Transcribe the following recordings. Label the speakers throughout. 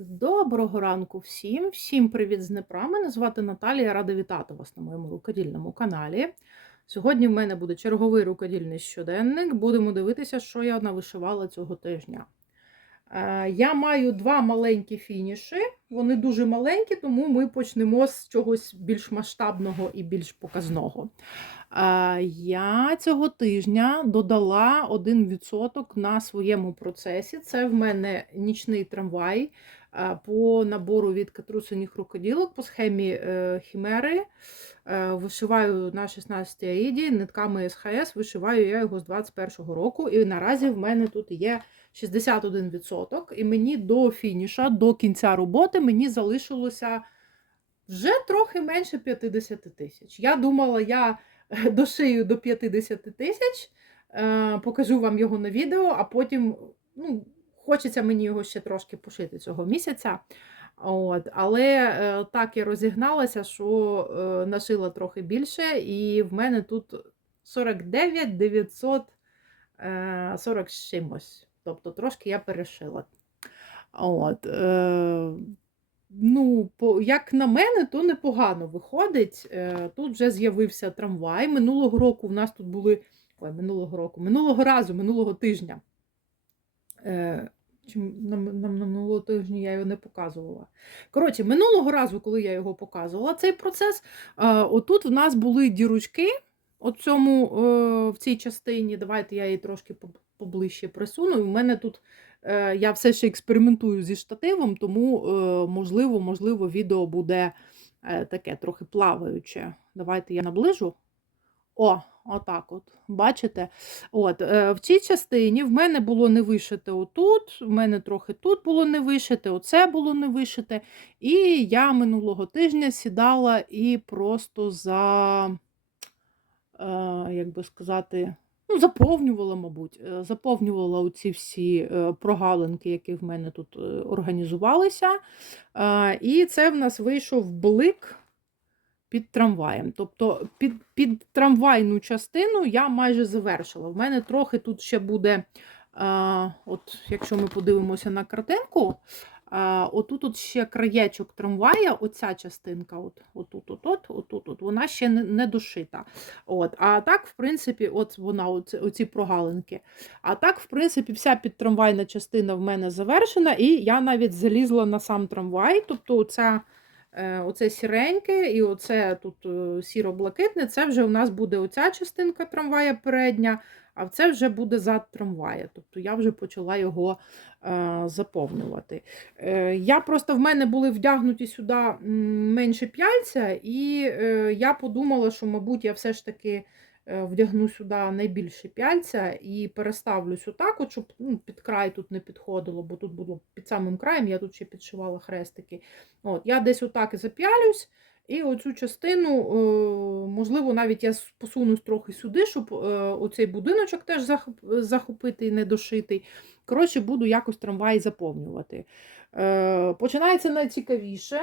Speaker 1: Доброго ранку всім! Всім привіт з Днепра. Мене звати Наталія. Рада вітати вас на моєму рукодільному каналі. Сьогодні в мене буде черговий рукодільний щоденник. Будемо дивитися, що я навишивала цього тижня. Е, Я маю два маленькі фініші. Вони дуже маленькі, тому ми почнемо з чогось більш масштабного і більш показного. Е, Я цього тижня додала 1% на своєму процесі. Це в мене нічний трамвай по набору від катрусиних рукоділок по схемі е, Хімери. Е, Вишиваю на 16 аїді нитками СХС, вишиваю я його з 21-го року, і наразі в мене тут є 61%. І мені до фініша, до кінця роботи, мені залишилося вже трохи менше 50 тисяч. Я думала, я дошию до 50 тисяч, е, покажу вам його на відео, а потім ну, хочеться мені його ще трошки пошити цього місяця. От, Але е, так я розігналася, що е, нашила трохи більше, і в мене тут 49 940 з чимось. Тобто трошки я перешила. От, е, ну, по, як на мене, то непогано виходить. Е, тут вже з'явився трамвай. Минулого року в нас тут були. Ой, минулого року, минулого разу, минулого тижня. Е, чи на, минулого тижня я його не показувала. Коротше, минулого разу, коли я його показувала, цей процес, е, отут в нас були дірочки от цьому, е, в цій частині. Давайте я її трошки поближче присуну. І мене тут е, я все ще експериментую зі штативом, тому, можливо, можливо, відео буде таке трохи плаваюче. Давайте я наближу. О, отак от. Бачите? От, е, в цій частині в мене було не вишите отут, в мене трохи тут було не вишите, оце було не вишите. І я минулого тижня сідала і просто за, е, як би сказати, ну, заповнювала, мабуть, е, заповнювала оці всі прогалинки, які в мене тут організувалися. І це в нас вийшов блик під трамваєм. Тобто під, під трамвайну частину я майже завершила. В мене трохи тут ще буде, а, от якщо ми подивимося на картинку, а, отут от ще краєчок трамвая, оця частинка, от, отут, от, от, отут, от, вона ще не, не дошита. От, а так, в принципі, от вона, оці, оці прогалинки. А так, в принципі, вся підтрамвайна частина в мене завершена, і я навіть залізла на сам трамвай, тобто оця Оце сіреньке і оце тут е, сіро-блакитне, це вже у нас буде оця частинка трамвая передня, а це вже буде зад трамвая. Тобто я вже почала його е, заповнювати. Е, Я просто в мене були вдягнуті сюди менше п'яльця, і е, я подумала, що, мабуть, я все ж таки е, вдягну сюди найбільше п'яльця і переставлюсь отак, от, щоб ну, під край тут не підходило, бо тут було під самим краєм, я тут ще підшивала хрестики. От, Я десь отак зап'ялюсь, і оцю частину, е, можливо, навіть я посунусь трохи сюди, щоб е, оцей будиночок теж захопити і не дошитий. Коротше, буду якось трамвай заповнювати. Е, Починається найцікавіше.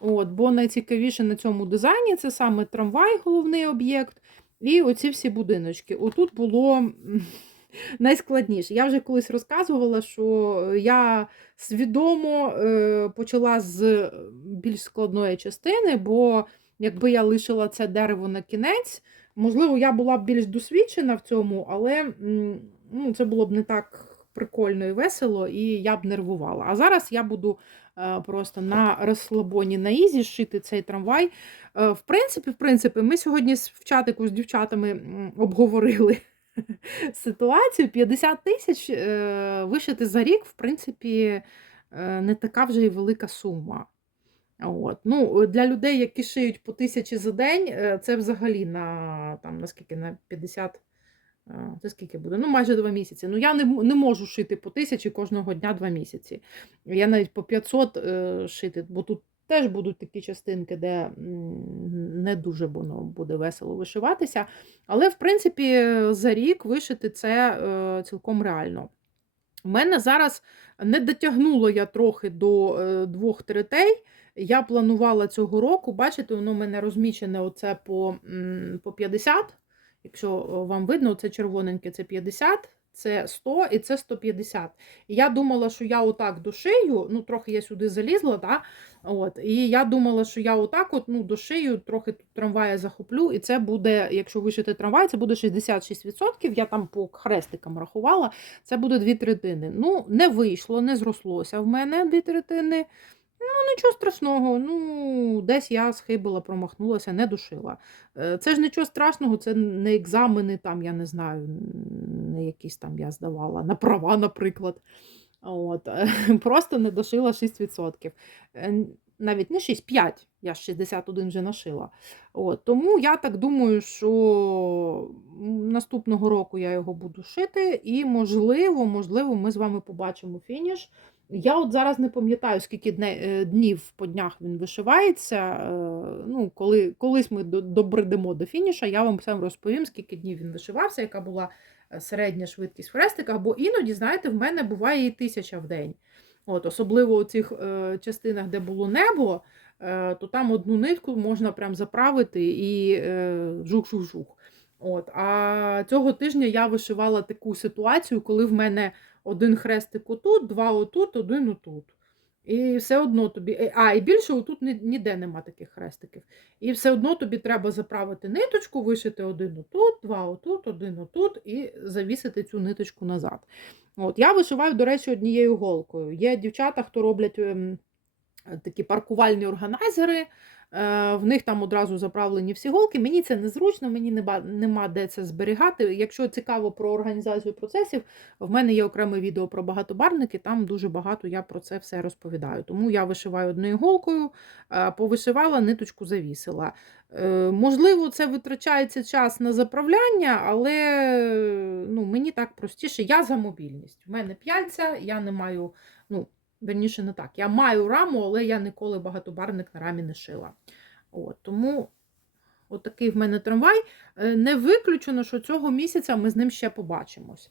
Speaker 1: От, бо найцікавіше на цьому дизайні це саме трамвай, головний об'єкт, і оці всі будиночки. Отут було найскладніше. Я вже колись розказувала, що я свідомо е, почала з е, більш складної частини, бо якби я лишила це дерево на кінець, можливо, я була б більш досвідчена в цьому, але ну, це було б не так прикольно і весело, і я б нервувала. А зараз я буду просто на розслабоні на ізі шити цей трамвай. Е, В принципі, в принципі, ми сьогодні в чатику з дівчатами обговорили ситуацію. 50 тисяч е, вишити за рік, в принципі, е, не така вже й велика сума. От. Ну, для людей, які шиють по тисячі за день, е, це взагалі на там, наскільки на 50. Це скільки буде? Ну, майже два місяці. Ну, я не, не можу шити по тисячі кожного дня два місяці. Я навіть по 500 е, шити, бо тут теж будуть такі частинки, де не дуже воно буде весело вишиватися. Але, в принципі, за рік вишити це е, цілком реально. У мене зараз не дотягнула я трохи до е, двох третей. Я планувала цього року, бачите, воно в мене розмічене оце по, по 50. Якщо вам видно, це червоненьке це 50, це 100 і це 150. І я думала, що я отак дошию, ну трохи я сюди залізла, да? От, і я думала, що я отак от, ну, дошию, трохи тут трамвая захоплю, і це буде, якщо вишити трамвай, це буде 66%. Я там по хрестикам рахувала, це буде дві третини. Ну, не вийшло, не зрослося в мене дві третини. Ну, нічого страшного. Ну, десь я схибила, промахнулася, не душила. Е, Це ж нічого страшного, це не екзамени, там, я не знаю, не якісь там я здавала на права, наприклад. От. Просто не дошила 6%. Е, Навіть не 6, 5. Я ж 61 вже нашила. От. Тому я так думаю, що наступного року я його буду шити, і, можливо, можливо, ми з вами побачимо фініш. Я от зараз не пам'ятаю, скільки е, днів по днях він вишивається. Е, Ну, коли, Колись ми до- добредемо до фініша, я вам сам розповім, скільки днів він вишивався, яка була е, середня швидкість в хрестиках, бо іноді, знаєте, в мене буває і тисяча в день. От, Особливо у цих частинах, де було небо, то там одну нитку можна прям заправити і жух-жух-жух. От, А цього тижня я вишивала таку ситуацію, коли в мене один хрестик отут, два отут, один отут. І все одно тобі. е, А, і більше отут ніде нема таких хрестиків. І все одно тобі треба заправити ниточку, вишити один отут, два отут, один отут, і завісити цю ниточку назад. От, Я вишиваю, до речі, однією голкою. Є дівчата, хто роблять ем, такі паркувальні органайзери. Е, В них там одразу заправлені всі голки. Мені це незручно, мені нема, де це зберігати. Якщо цікаво про організацію процесів, в мене є окреме відео про багатобарники, там дуже багато я про це все розповідаю. Тому я вишиваю одною голкою, е, повишивала, ниточку завісила. Е, Можливо, це витрачається час на заправляння, але ну, мені так простіше. Я за мобільність. У мене п'яльця, я не маю. Верніше, не так. Я маю раму, але я ніколи багатобарник на рамі не шила. От, Тому отакий в мене трамвай. Е, Не виключено, що цього місяця ми з ним ще побачимось.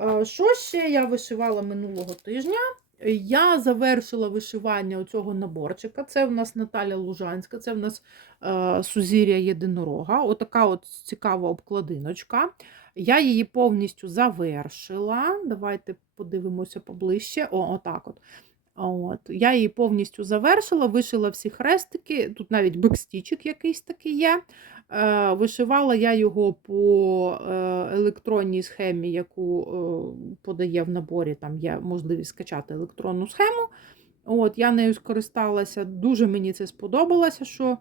Speaker 1: Е, Що ще я вишивала минулого тижня? Я завершила вишивання цього наборчика. Це в нас Наталя Лужанська, це в нас е, Сузір'я Єдинорога. Отака от цікава обкладиночка. Я її повністю завершила. Давайте подивимося поближче. О, отак от. От. Я її повністю завершила, вишила всі хрестики. Тут навіть бекстічик якийсь такий є. Е, Вишивала я його по е, електронній схемі, яку е, подає в наборі. Там є можливість скачати електронну схему. От, Я нею скористалася. Дуже мені це сподобалося, що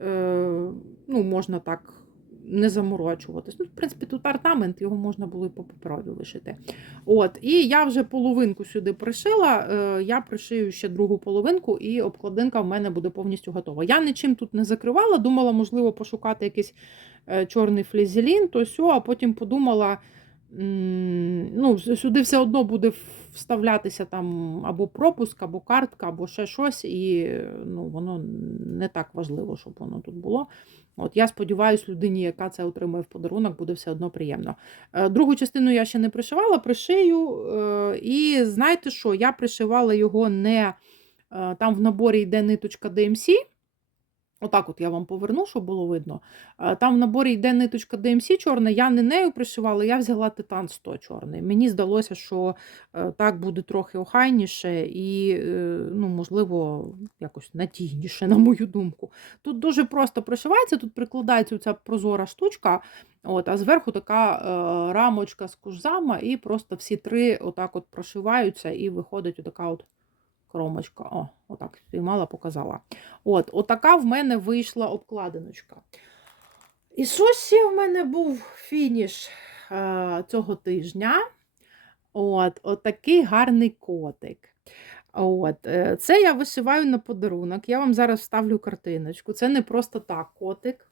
Speaker 1: е, ну, можна так не заморочуватись. Ну, В принципі, тут орнамент, його можна було і по поправі лишити. От, І я вже половинку сюди пришила, е, я пришию ще другу половинку, і обкладинка в мене буде повністю готова. Я нічим тут не закривала, думала, можливо, пошукати якийсь е, чорний флізелін, то сьо, а потім подумала. Ну, сюди все одно буде вставлятися там або пропуск, або картка, або ще щось, і ну, воно не так важливо, щоб воно тут було. От Я сподіваюся, людині, яка це отримує в подарунок, буде все одно приємно. Е, Другу частину я ще не пришивала, пришию. е, І знаєте що? Я пришивала його не е, там в наборі йде ниточка DMC. Отак от я вам поверну, щоб було видно. Е, Там в наборі йде ниточка DMC чорна, я не нею пришивала, я взяла титан 100 чорний. Мені здалося, що е, так буде трохи охайніше і, е, ну, можливо, якось надійніше, на мою думку. Тут дуже просто пришивається, тут прикладається ця прозора штучка, от, а зверху така рамочка з кужзама, і просто всі три отак от прошиваються, і виходить отака от кромочка. О, отак спіймала, показала. От, Отака в мене вийшла обкладиночка. І що ще в мене був фініш е, цього тижня? От, Отакий гарний котик. От, е, Це я вишиваю на подарунок. Я вам зараз вставлю картиночку. Це не просто так котик.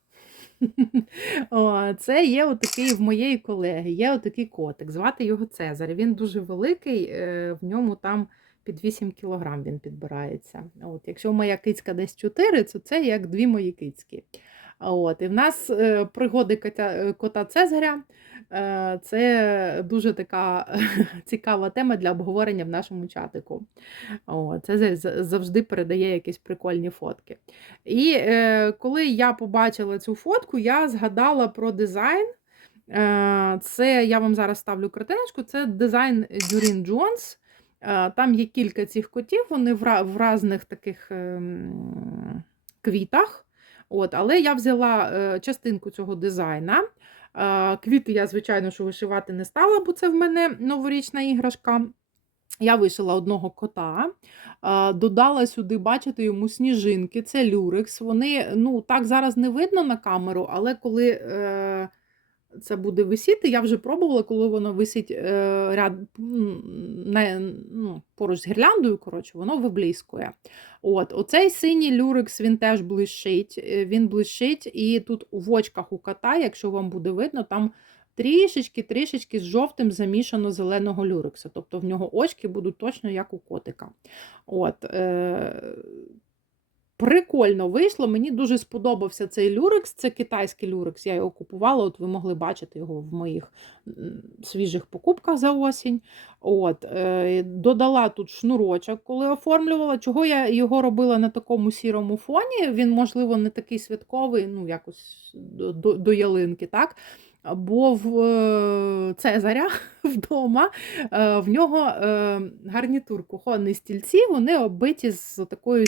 Speaker 1: Це є отакий в моєї колеги, є отакий котик. Звати його Цезарь. Він дуже великий, е, в ньому там під 8 кг він підбирається. От, Якщо моя кицька десь 4, то це як дві мої кицькі. От, І в нас е, пригоди кота, е, кота Цезаря. Е, Це дуже така цікава тема для обговорення в нашому чатику. О, Цезарь завжди передає якісь прикольні фотки. І е, коли я побачила цю фотку, я згадала про дизайн. Це я вам зараз ставлю картиночку. Це дизайн Дюрін Джонс. Е, Там є кілька цих котів, вони в, різних таких ем, квітах. От, але я взяла е, частинку цього дизайна. Е, Квіти я, звичайно, що вишивати не стала, бо це в мене новорічна іграшка. Я вишила одного кота, додала сюди, бачите, йому сніжинки, це люрекс. Вони ну, так зараз не видно на камеру, але коли це буде висіти, я вже пробувала, коли воно висить е, ряд, не, ну, поруч з гірляндою, коротше, воно виблискує. От, Оцей синій люрекс він теж блищить. е, Він блищить, і тут в очках у кота, якщо вам буде видно, там трішечки-трішечки з жовтим замішано зеленого люрекса. Тобто в нього очки будуть точно як у котика. От, е- Прикольно вийшло. Мені дуже сподобався цей люрекс. Це китайський люрекс. Я його купувала. От ви могли бачити його в моїх свіжих покупках за осінь. От, е, Додала тут шнурочок, коли оформлювала. Чого я його робила на такому сірому фоні? Він, можливо, не такий святковий, ну, якось до, до, до ялинки. так? Бо в е, Цезаря вдома е, в нього гарнітур кухонні стільці, вони оббиті з такою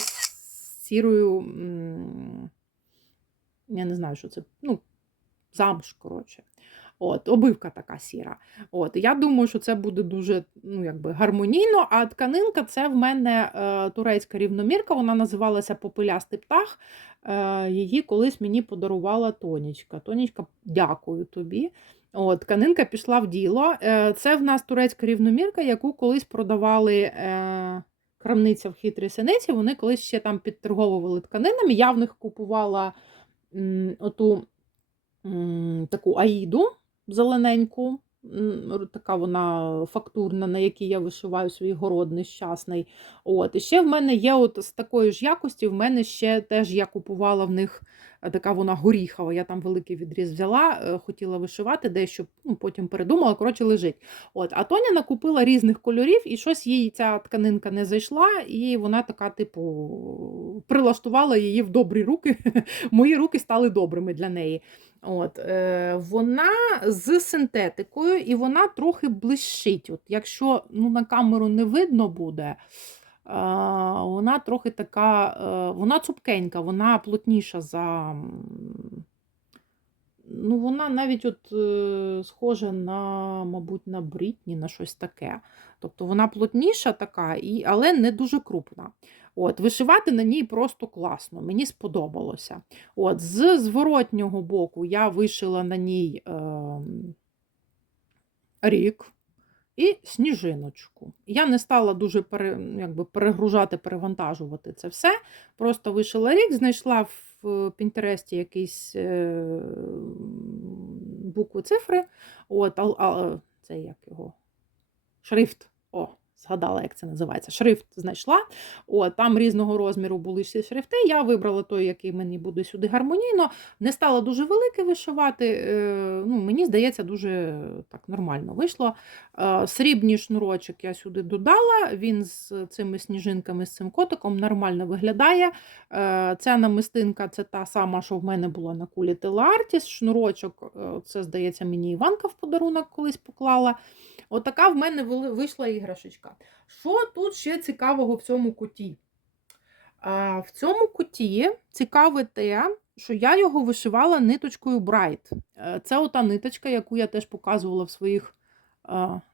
Speaker 1: сірою, я не знаю, що це, ну, замш, коротше. От, обивка така сіра. От, я думаю, що це буде дуже ну, якби, гармонійно. А тканинка це в мене е, турецька рівномірка, вона називалася Попелястий птах. Е, її колись мені подарувала Тонічка. Тонічка, дякую тобі. От, тканинка пішла в діло. Е, це в нас турецька рівномірка, яку колись продавали. Е, Крамниця в хитрій синиці, вони колись ще там підторговували тканинами. Я в них купувала оту таку аїду зелененьку, така вона фактурна, на якій я вишиваю свій город нещасний. От. І ще в мене є от з такої ж якості, в мене ще теж я купувала в них така вона горіхова. Я там великий відріз взяла, е, хотіла вишивати, дещо ну, потім передумала, коротше, лежить. От. А Тоня накупила різних кольорів, і щось їй ця тканинка не зайшла, і вона така, типу, прилаштувала її в добрі руки. Мої руки стали добрими для неї. От, е, Вона з синтетикою і вона трохи блищить. От, Якщо ну, на камеру не видно буде, е, вона трохи така, е, вона цупкенька, вона плотніша за. Ну, вона навіть от е, схожа на, мабуть, на Брітні, на щось таке. Тобто вона плотніша така, але не дуже крупна. От, Вишивати на ній просто класно, мені сподобалося. От, З зворотнього боку я вишила на ній е, рік і сніжиночку. Я не стала дуже пере, якби, перегружати, перевантажувати це все. Просто вишила рік, знайшла в Пінтересті якісь е, букви цифри. От, а, а, це як його? Шрифт. О, згадала, як це називається. Шрифт знайшла. О, там різного розміру були всі шрифти. Я вибрала той, який мені буде сюди гармонійно. Не стала дуже велике вишивати. е, Ну, Мені здається, дуже так нормально вийшло. Е, Срібний шнурочок я сюди додала. Він з цими сніжинками, з цим котиком нормально виглядає. Е, Ця намистинка це та сама, що в мене була на кулі Телартіс. Шнурочок, це, здається, мені Іванка в подарунок колись поклала. Отака в мене вийшла іграшечка. Що тут ще цікавого в цьому куті? А, В цьому куті цікаве те, що я його вишивала ниточкою Bright. Е, Це ота ниточка, яку я теж показувала в своїх.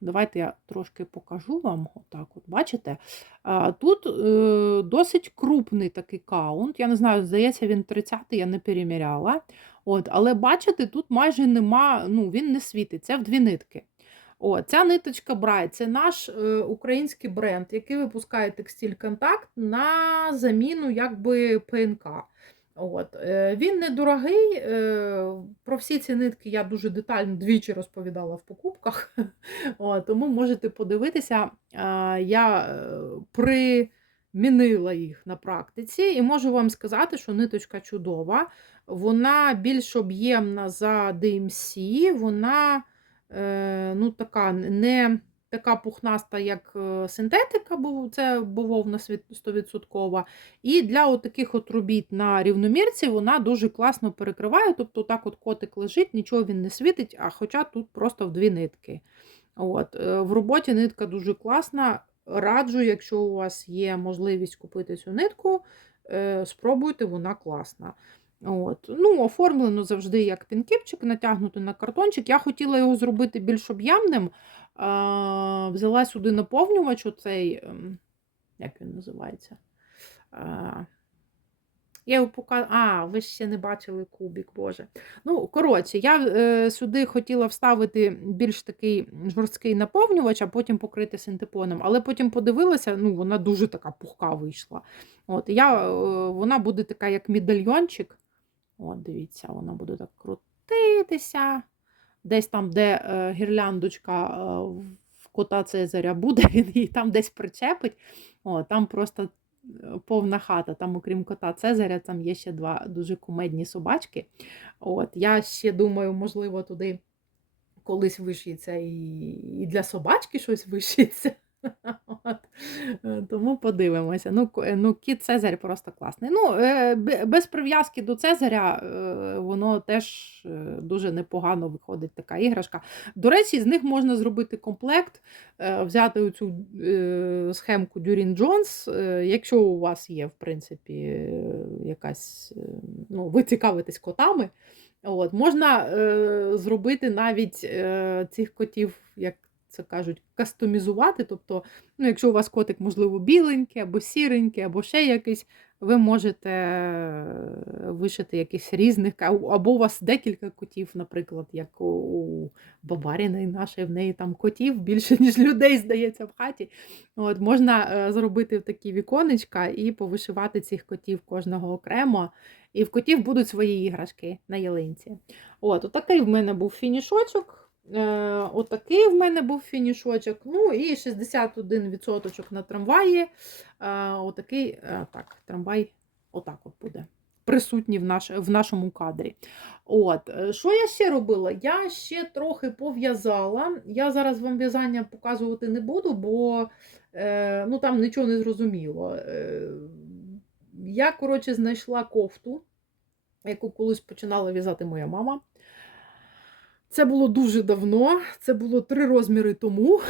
Speaker 1: Давайте я трошки покажу вам. Отак, от, бачите? Тут е, досить крупний такий каунт. Я не знаю, здається, він 30-й, я не переміряла. От, але бачите, тут майже нема, ну, він не світить, це в дві нитки. О, ця ниточка Bright це наш е, український бренд, який випускає текстиль Контакт на заміну якби ПНК. От. Е, він недорогий. Е, про всі ці нитки я дуже детально двічі розповідала в покупках. От, тому можете подивитися, е, я примінила їх на практиці, і можу вам сказати, що ниточка чудова. Вона більш об'ємна за DMC, вона ну, така не така пухнаста, як е, синтетика, бо це бавовна світ- 100%. І для таких от робіт на рівномірці вона дуже класно перекриває. Тобто, так от котик лежить, нічого він не світить, а хоча тут просто в дві нитки. От. е, В роботі нитка дуже класна. Раджу, якщо у вас є можливість купити цю нитку, е, спробуйте, вона класна. От. Ну, Оформлено завжди як пінкіпчик, натягнуто на картончик. Я хотіла його зробити більш об'ємним. Взяла сюди наповнювач, оцей, ем, як він називається? Я його пока... А, ви ще не бачили кубик, Боже. Ну, коротше, я е, сюди хотіла вставити більш такий жорсткий наповнювач, а потім покрити синтепоном. Але потім подивилася, ну, вона дуже така пухка вийшла. От, я, е, вона буде така, як медальйончик. От, дивіться, вона буде так крутитися. Десь там, де е, гірляндочка е, в кота Цезаря буде, він її там десь причепить. О, там просто е, повна хата. Там, окрім кота Цезаря, там є ще два дуже кумедні собачки. От, я ще думаю, можливо, туди колись вишиється і, для собачки щось вишиється. Е, Тому подивимося. Ну, ну, кіт Цезарь просто класний. Ну, е, без прив'язки до Цезаря е, воно теж дуже непогано виходить така іграшка. До речі, з них можна зробити комплект, взяти цю схемку Дюрін Джонс, якщо у вас є, в принципі, якась, ну, ви цікавитесь котами. От, можна е, зробити навіть е, цих котів, як це кажуть, кастомізувати. Тобто, ну, якщо у вас котик, можливо, біленький, або сіренький, або ще якийсь, ви можете е, вишити якісь різних, або у вас декілька котів, наприклад, як у, Бабаріної нашої, в неї там котів більше, ніж людей, здається, в хаті. От, можна е, зробити такі віконечка і повишивати цих котів кожного окремо. І в котів будуть свої іграшки на ялинці. От, отакий в мене був фінішочок. Е, отакий в мене був фінішочок. Ну і 61% на трамваї. Е, отакий, е, так, трамвай отак от буде. Присутній в, наш, в нашому кадрі. От, що я ще робила? Я ще трохи пов'язала. Я зараз вам в'язання показувати не буду, бо е, ну, там нічого не зрозуміло. Е, я, коротше, знайшла кофту, яку колись починала в'язати моя мама. Це було дуже давно, це було три розміри тому.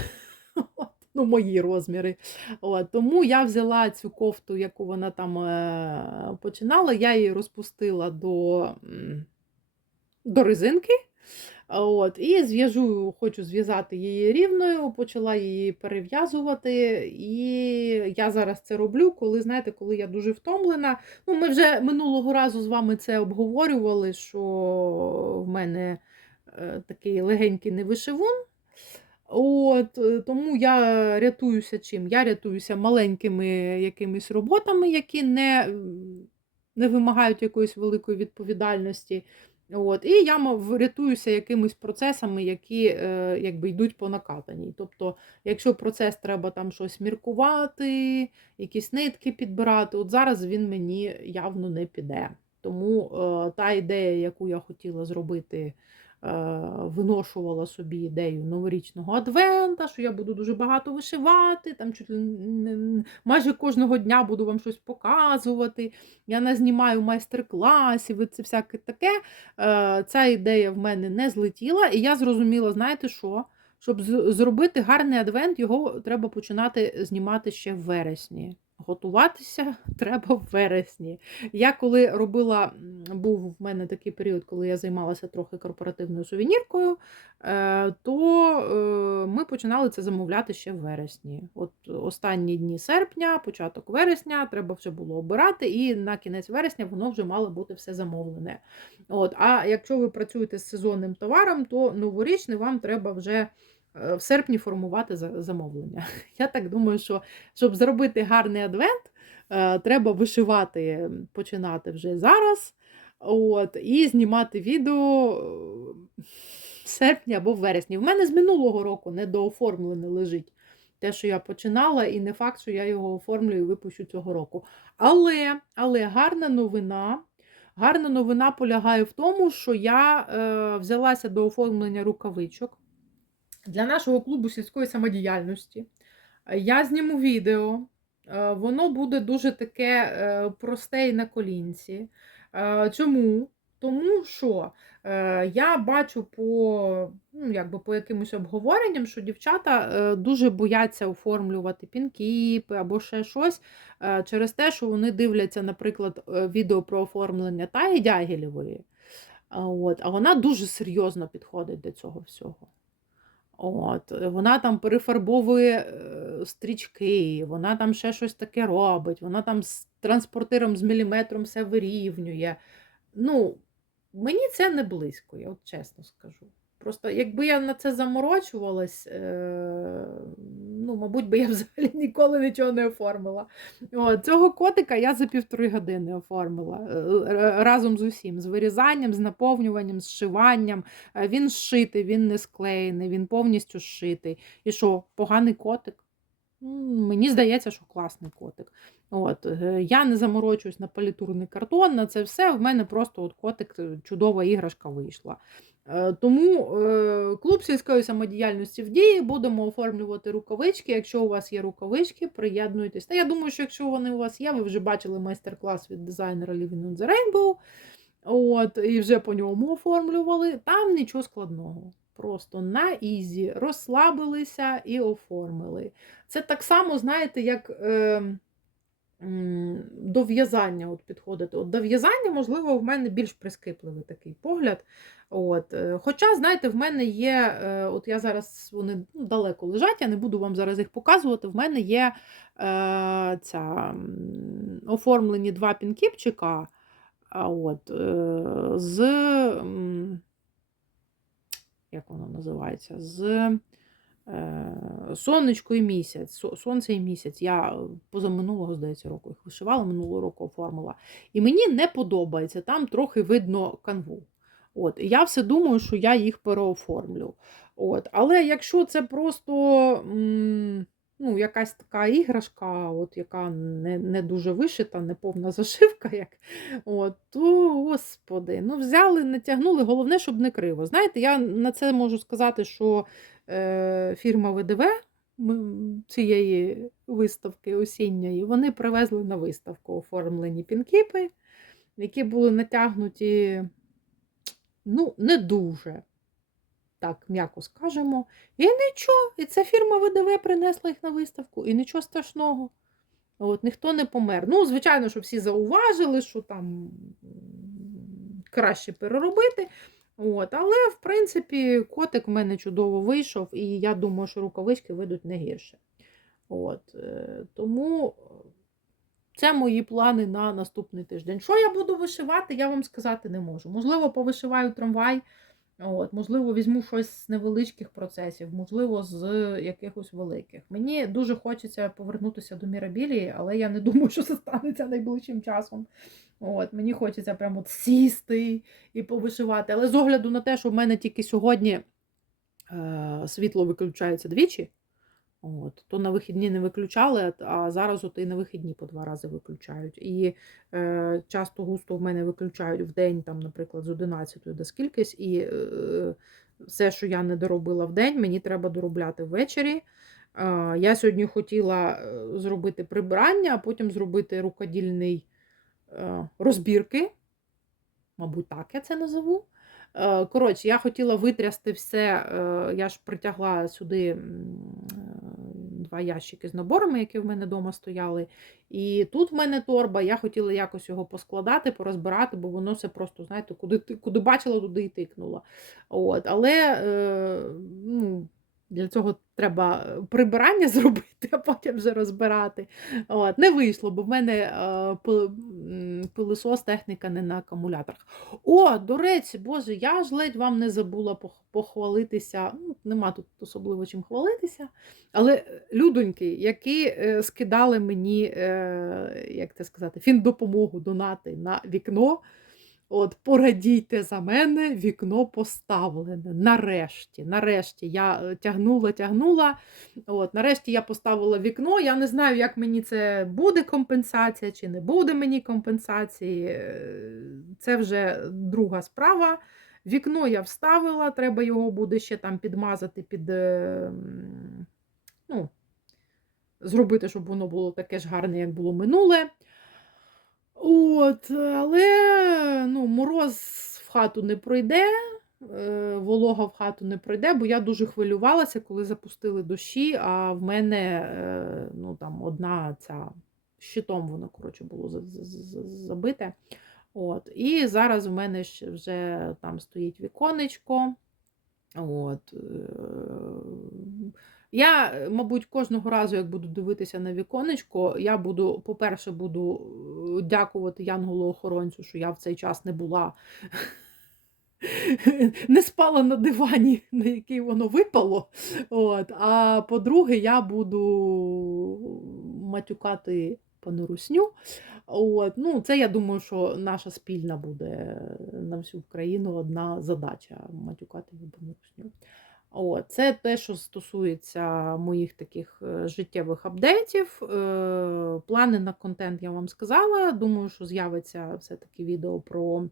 Speaker 1: Ну, мої розміри. От, тому я взяла цю кофту, яку вона там е, починала, я її розпустила до, до резинки. От, і зв'яжу, хочу зв'язати її рівною, почала її перев'язувати. І я зараз це роблю, коли, знаєте, коли я дуже втомлена. Ну, ми вже минулого разу з вами це обговорювали, що в мене такий легенький невишивун. От, е, тому я рятуюся чим? Я рятуюся маленькими якимись роботами, які не, не вимагають якоїсь великої відповідальності. От, і я рятуюся якимись процесами, які е, якби йдуть по накатаній. Тобто, якщо процес треба там щось міркувати, якісь нитки підбирати, от зараз він мені явно не піде. Тому е, та ідея, яку я хотіла зробити, е, виношувала собі ідею новорічного адвента, що я буду дуже багато вишивати, там чуть майже кожного дня буду вам щось показувати. Я назнімаю майстер-класів, це всяке таке. Е, Ця ідея в мене не злетіла, і я зрозуміла, знаєте що? Щоб зробити гарний адвент, його треба починати знімати ще в вересні. Готуватися треба в вересні. Я коли робила, був в мене такий період, коли я займалася трохи корпоративною сувеніркою, е, то е, ми починали це замовляти ще в вересні. От останні дні серпня, початок вересня, треба вже було обирати, і на кінець вересня воно вже мало бути все замовлене. От, а якщо ви працюєте з сезонним товаром, то новорічний вам треба вже в серпні формувати замовлення. Я так думаю, що щоб зробити гарний адвент, е, треба вишивати, починати вже зараз. От, і знімати відео е, в серпні або в вересні. В мене з минулого року недооформлене лежить те, що я починала, і не факт, що я його оформлю і випущу цього року. Але, але гарна новина. Гарна новина полягає в тому, що я е, взялася до оформлення рукавичок. Для нашого клубу сільської самодіяльності. Е, Я зніму відео. Е, Воно буде дуже таке е, просте і на колінці. Чому? Тому що я бачу по, ну, якби по якимось обговоренням, що дівчата дуже бояться оформлювати пінкіпи або ще щось через те, що вони дивляться, наприклад, відео про оформлення Таї Дягілєвої. От, а вона дуже серйозно підходить до цього всього. От, е, вона там перефарбовує е, стрічки, вона там ще щось таке робить, вона там з транспортиром з міліметром все вирівнює. Ну, мені це не близько, я от чесно скажу. Просто якби я на це заморочувалась, е, ну, мабуть, би я взагалі ніколи нічого не оформила. От, цього котика я за півтори години оформила е, разом з усім: з вирізанням, з наповнюванням, з шиванням. Е, Він зшитий, він не склеєний, він повністю зшитий. І що, поганий котик? Мені здається, що класний котик. От, я не заморочуюсь на політурний картон, на це все. В мене просто от котик, чудова іграшка вийшла. Е, Тому е, клуб сільської самодіяльності в дії будемо оформлювати рукавички. Якщо у вас є рукавички, приєднуйтесь. Та я думаю, що якщо вони у вас є, ви вже бачили майстер-клас від дизайнера Living on the Rainbow. От, і вже по ньому оформлювали. Там нічого складного. Просто на ізі розслабилися і оформили. Це так само, знаєте, як е, до в'язання от підходити. От до в'язання, можливо, в мене більш прискіпливий такий погляд. От. е, Хоча, знаєте, в мене є, е, от я зараз вони ну, далеко лежать, я не буду вам зараз їх показувати. В мене є е, ця, оформлені два пінкіпчика. От, е, з, як воно називається? З сонечко і місяць. Сонце і місяць. Я позаминулого, здається, року їх вишивала, минулого року оформила. І мені не подобається, там трохи видно канву. От, я все думаю, що я їх переоформлю. От, але якщо це просто. Ну, якась така іграшка, от, яка не, не дуже вишита, не повна зашивка, як, От, то, господи, ну взяли, натягнули, головне, щоб не криво. Знаєте, я на це можу сказати, що е, фірма ВДВ цієї виставки осінньої, вони привезли на виставку оформлені пінкіпи, які були натягнуті, ну, не дуже. Так, м'яко скажемо. І нічого, і ця фірма ВДВ принесла їх на виставку, і нічого страшного. От, ніхто не помер. Ну, звичайно, що всі зауважили, що там краще переробити. От, але, в принципі, котик в мене чудово вийшов, і я думаю, що рукавички вийдуть не гірше. От, е, тому це мої плани на наступний тиждень. Що я буду вишивати, я вам сказати не можу. Можливо, повишиваю трамвай. От, можливо, візьму щось з невеличких процесів, можливо, з якихось великих. Мені дуже хочеться повернутися до Мірабілії, але я не думаю, що це станеться найближчим часом. От, Мені хочеться прямо сісти і повишивати. Але з огляду на те, що в мене тільки сьогодні е, світло виключається двічі, от, то на вихідні не виключали, а зараз от і на вихідні по два рази виключають. І е, часто густо в мене виключають в день, там, наприклад, з 11 до скількись, і е, все, що я не доробила в день, мені треба доробляти ввечері. Е, я сьогодні хотіла е, зробити прибирання, а потім зробити рукодільний е, розбірки. Мабуть, так я це назову. Е, Коротше, я хотіла витрясти все. е, Я ж притягла сюди два ящики з наборами, які в мене вдома стояли. І тут в мене торба, я хотіла якось його поскладати, порозбирати, бо воно все просто, знаєте, куди, куди бачила, туди і тикнула. От, але е, ну, для цього треба прибирання зробити, а потім вже розбирати. От, не вийшло, бо в мене е, пил- пилисос техніка не на акумуляторах. О, до речі, Боже, я ж ледь вам не забула пох- похвалитися. Ну, нема тут особливо чим хвалитися. Але е, людоньки, які е, скидали мені, е, як це сказати, фіндопомогу донати на вікно. От, порадійте за мене, вікно поставлене. Нарешті, нарешті я е, тягнула, тягнула. От, нарешті я поставила вікно. Я не знаю, як мені це буде компенсація чи не буде мені компенсації. Е, Це вже друга справа. Вікно я вставила, треба його буде ще там підмазати під. е, Ну, зробити, щоб воно було таке ж гарне, як було минуле. От, але ну, мороз в хату не пройде, е, волога в хату не пройде, бо я дуже хвилювалася, коли запустили дощі, а в мене е, ну, там, одна ця щитом воно коротше, було за- за- за- забите. От. І зараз в мене вже там стоїть віконечко. От. Е, Я, е, мабуть, кожного разу, як буду дивитися на віконечко, я буду, по-перше, буду е, дякувати Янголу-охоронцю, що я в цей час не була, не спала на дивані, на який воно випало. От. А по-друге, я буду матюкати пану Русню. От. Ну, це я думаю, що наша спільна буде на всю Україну одна задача матюкати пану От, це те, що стосується моїх таких е, життєвих апдейтів. Е, Плани на контент я вам сказала. Думаю, що з'явиться все-таки відео про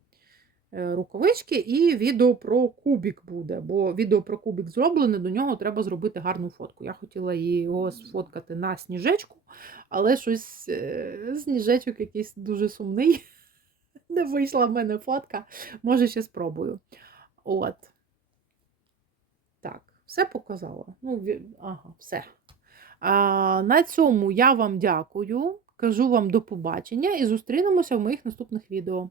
Speaker 1: е, рукавички і відео про кубік буде. Бо відео про кубік зроблене, до нього треба зробити гарну фотку. Я хотіла його сфоткати на сніжечку, але щось сніжечок якийсь дуже сумний. Не вийшла в мене фотка. Може, ще спробую. От. Так, все показала. Ну, ага, все. А, на цьому я вам дякую. Кажу вам до побачення і зустрінемося в моїх наступних відео.